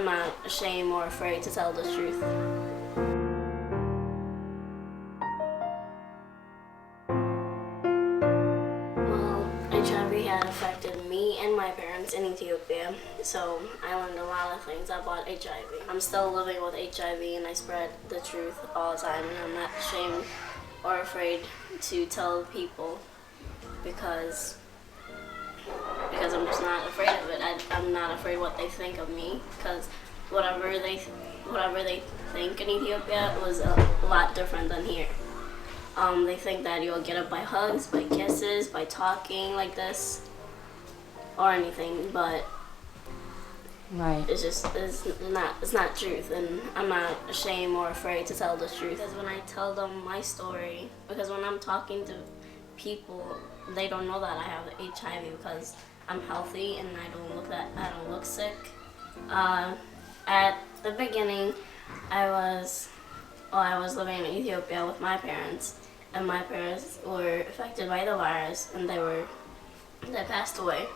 I'm not ashamed or afraid to tell the truth. Well, HIV had affected me and my parents in Ethiopia, so I learned a lot of things about HIV. I'm still living with HIV and I spread the truth all the time, and I'm not ashamed or afraid to tell people because I'm just not afraid of it. I'm not afraid what they think of me, because whatever they think in Ethiopia was a lot different than here. They think that you'll get it by hugs, by kisses, by talking like this, or anything, but Right. it's not truth, and I'm not ashamed or afraid to tell the truth. Because when I tell them my story, because when I'm talking to people, they don't know that I have HIV because I'm healthy and I don't look sick. At the beginning, I was living in Ethiopia with my parents, and my parents were affected by the virus, and they passed away.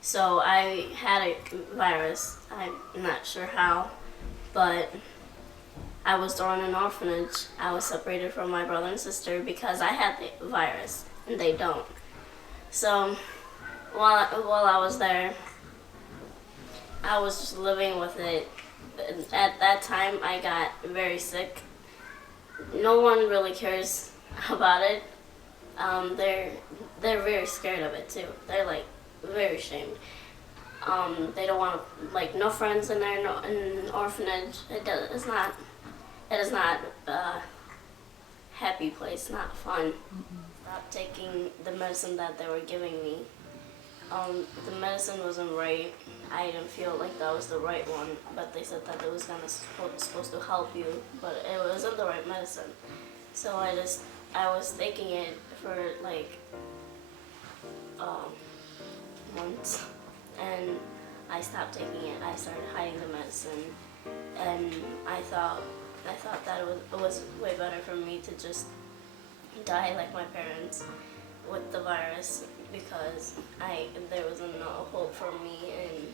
So I had a virus. I'm not sure how, but I was thrown in an orphanage. I was separated from my brother and sister because I had the virus and they don't. So while I was there, I was just living with it. At that time, I got very sick. No one really cares about it. They're very scared of it too. They're like very ashamed. They don't want no friends in there, no in an orphanage. It is not a happy place, not fun. Stopped taking the medicine that they were giving me. The medicine wasn't right. I didn't feel like that was the right one, but they said that it was supposed to help you, but it wasn't the right medicine. So I was taking it for months, and I stopped taking it. I started hiding the medicine, and I thought that it was way better for me to just die like my parents with the virus, because there was no hope for me, and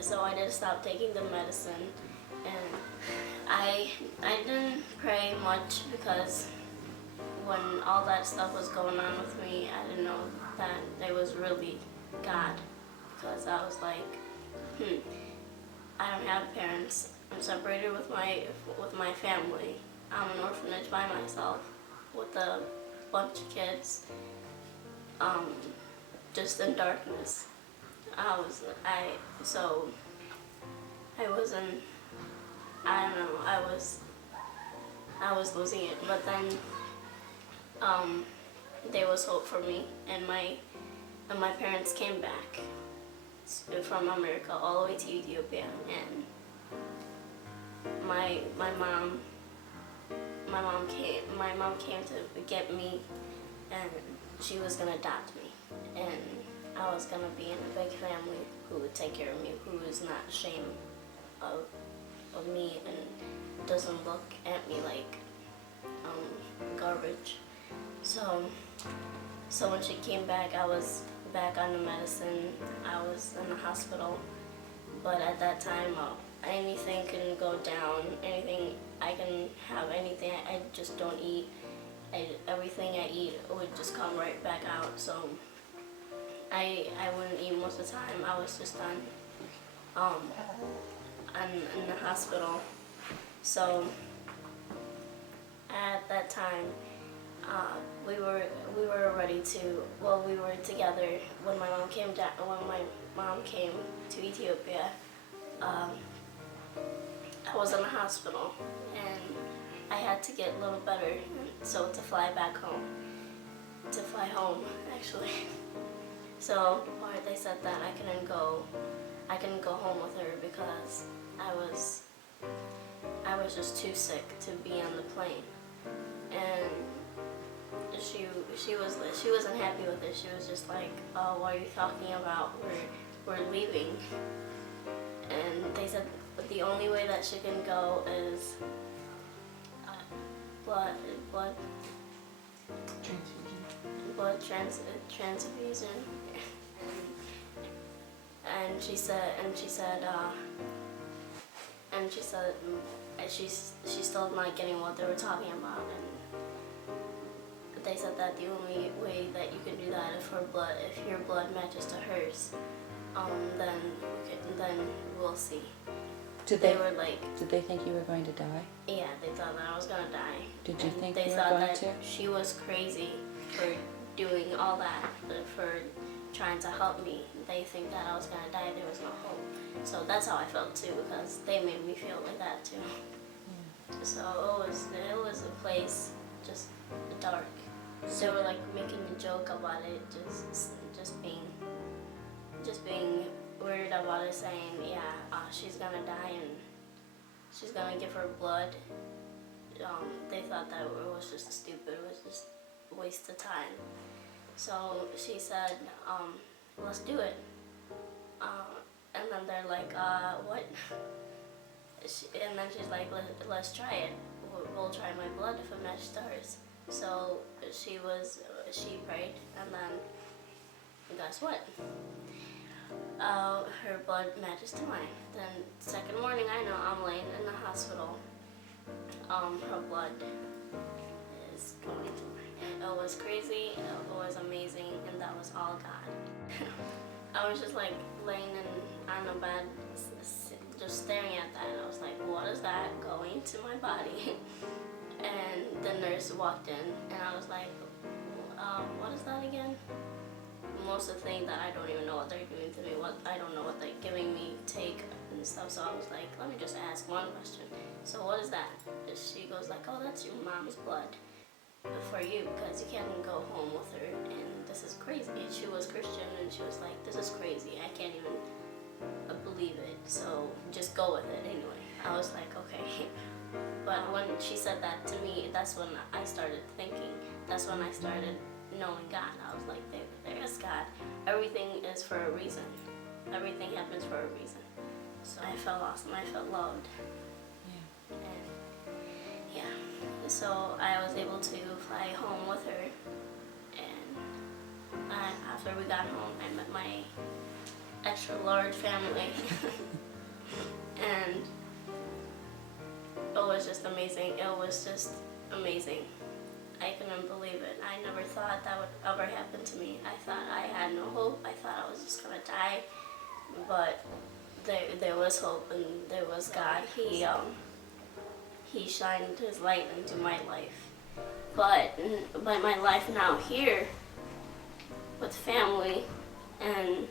so I did stop taking the medicine, and I didn't pray much because when all that stuff was going on with me, I didn't know that it was really God, because I was like, I don't have parents. I'm separated with my family. I'm an orphanage by myself with a bunch of kids, just in darkness. I was losing it, but then there was hope for me, and my parents came back from America all the way to Ethiopia, and my mom came to get me, and she was gonna adopt me, and I was gonna be in a big family who would take care of me, who is not ashamed of me and doesn't look at me like garbage. So when she came back, I was back on the medicine. I was in the hospital, but at that time, anything can go down. Anything I can have, anything I just don't eat. Everything I eat would just come right back out. So I wouldn't eat most of the time. I was just in the hospital. So at that time, we were together when my mom came down. When my mom came to Ethiopia, I was in the hospital, and I had to get a little better, so to fly home actually. So they said that I couldn't go home with her because I was just too sick to be on the plane, and she wasn't happy with it. She was just like, "Oh, what are you talking about? We're leaving." And they said, but the only way that she can go is transfusion. And she said and she said she's still not getting what they were talking about, and they said that the only way that you can do that if your blood matches to hers, then we'll see. Did They were like, Did they think you were going to die? yeah, they thought that I was gonna die. Did you think they you were thought going that to? she was crazy for doing all that, for trying to help me. They think that I was gonna die. There was no hope. So that's how I felt too, because they made me feel like that too. So it was a place just dark. They were like making a joke about it, just being weird about it, saying, yeah, she's gonna die and she's gonna give her blood. They thought that it was just stupid, it was just a waste of time. So she said, let's do it. And then they're like, what? And then she's like, let's try it. We'll try my blood if it matches to hers. So she prayed, and then guess what? Her blood matches to mine. Then second morning, I know I'm laying in the hospital. Her blood is going to mine. And it was crazy. It was amazing, and that was all God. I was just like laying on the bed, just staring at that, and I was like, what is that going to my body? And the nurse walked in, and I was like, what is that again? Most of the things that I don't even know what they're doing to me, I don't know what they're giving me, take and stuff. So I was like, let me just ask one question. So what is that? She goes like, oh, that's your mom's blood for you, because you can't go home with her, and this is crazy. She was Christian, and she was like, this is crazy. I can't even believe it. So just go with it anyway. I was like, okay. But when she said that to me, that's when I started thinking. That's when I started knowing God. I was like, there is God. Everything is for a reason. Everything happens for a reason. So I felt awesome. I felt loved. Yeah. And yeah. So I was able to fly home with her. And after we got home, I met my extra large family. And it was just amazing. It was just amazing. I couldn't believe it. I never thought that would ever happen to me. I thought I had no hope. I thought I was just gonna die. But there was hope, and there was God. He shined His light into my life. But my life now here with family and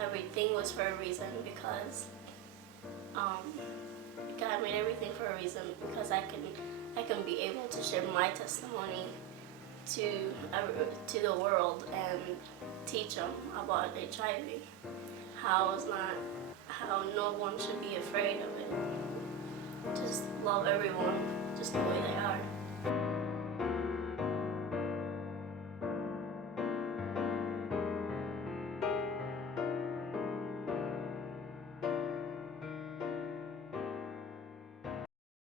everything was for a reason, because God made everything for a reason, because I can be able to share my testimony to the world and teach them about HIV. How no one should be afraid of it. Just love everyone just the way they are.